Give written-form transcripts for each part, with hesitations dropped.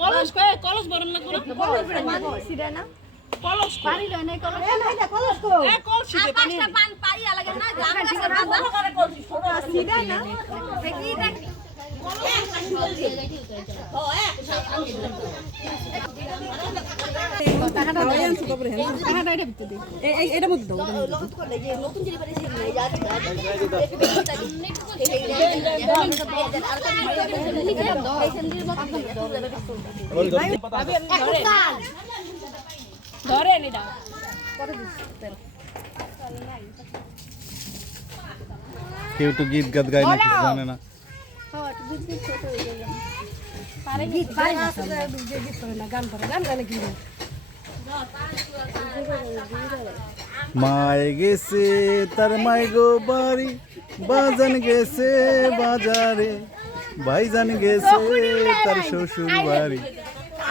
কলস কই কলস বরণ লাগবো না কলস পানি সিরা না কলস পানি লয় নাই কলস এই না কলস কো এ কলস দিতে পানি পাঁচটা পান পাইয়া লাগে না জাম গাছের পাতা সিরা না দেখি দেখ এটা মধ্যে দাও ধরে নিডা কেউ তো গীত গাত গায় না কিছু জানে না গীত পারে না গীত করে না গান করে গান গালে কি মায় গেছে তার মাই গো বাড়ি বাজান গেছে বাজারে ভাইজান গেছে তার শ্বশুর বাড়ি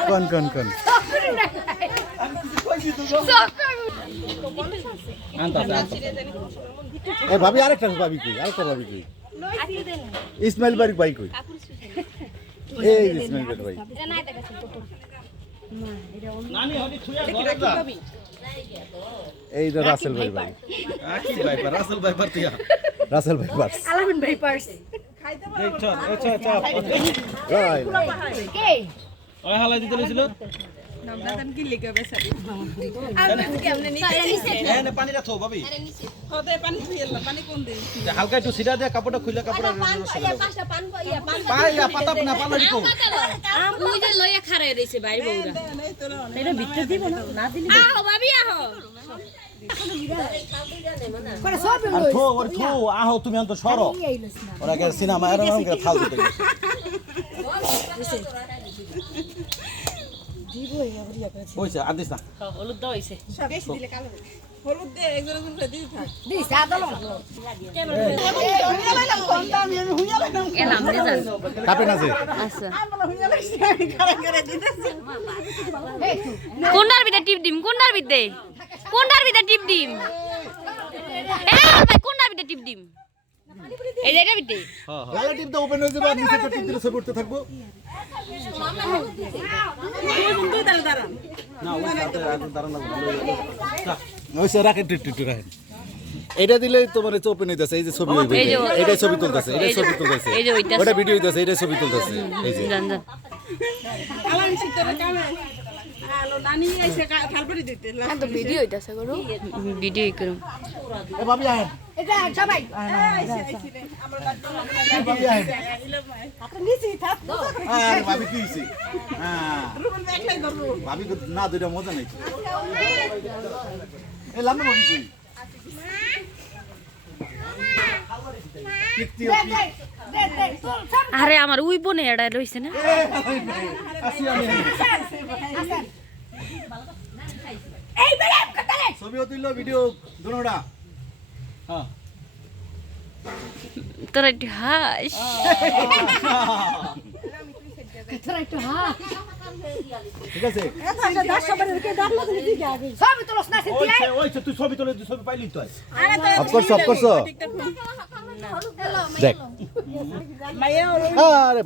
কন কন কন এ ভাবি আরেকটা ভাবি কই ইসমাইল বাড়ি ভাই কই এই ইসমাইল বাড়ি ভাই এই যে রাসেল ভাই ভাই রাসেল ভাই পার্টিয়া রাসেল ভাই পার্স আলামিন ভাই পার্স কে ওই হালাই দিতে লইছিল নামদান কি লিখে বেসারি এনে পানি রাখো ভাবি হতে পানি থুইলা পানি কোন দে হালকা একটু সিধা দিয়ে কাপড়টা খুলে কাপড় পাঁচটা পান পান পাইয়া পাতা না পালা দিকো তুই যে লইয়া খাড়ায় রইছে বাইরে বউরা এই তোরা এটা ভিতর দিব না না দিলে আহো ভাবি আহো করে সব আর থো ওর থো আহো তুমি অন্ত সরো আইলস না ওরা কে সিনেমা এরকম করে থাল দিতে হইছে আর দিস না হলুদ দাও হইছে বেশি দিলে কালো হলুদ দে একজন একজন করে দিতে থাক দিস আদল এলাম রে জান কাপে না যে আচ্ছা আমরা হইয়া লাগছে আমি খাড়া করে দিতেছি কোনটার ভিতরে টিপ দিম কোনটার ভিতরে টিপ দিম এ ভাই কোনটার ভিতরে টিপ দিম এই যে এটা ভিতরে লালা টিপ দাও ওপেন হয়ে যাবে আর নিচে টিপ দিলে সব উঠতে থাকবো তুই দাঁড়া দাঁড়া না ওই সাথে দাঁড়ানো ওই সে রাখেন টিপ রাখেন এটা দিলে তোমার ওপেন হইতাছে এই যে ছবি হইবে এটা ছবি তুলতাছে এই যে ওইটা ওটা ভিডিও হইতাছে এটা ছবি তুলতাছে এই যে জান জান আলাম সিতরে কামে আলো নানি এসে খালপড়ি দিতে তো ভিডিও হইতাছে করো ভিডিও করো এ ভাবি আহেন এটা সবাই ভাবি আহেন আপনি নিচে থাক আরে ভাবি কি হইছে হ্যাঁ রুবেল একলাই ধরবো ভাবি না দুইটা মজা নাই এ লাম্বা ভাবি কই কিকতিও কি আরে আমার উই বনে এড়া রইছে না আসি আমি এই বেড়ে কতলে ছবিও তুললো ভিডিও দুনোটা হ্যাঁ তোরা একটু হাস তোরা একটু হ্যাঁ ঠিক আছে এটা 10 বারের কে দাঁড় লাগলে দিকে আগে সব তোরস না ওই ওই তুই ছবি তুলে ছবি পাইলি তো আরে তো অফ কোর্স দেখ মাইয়া আরে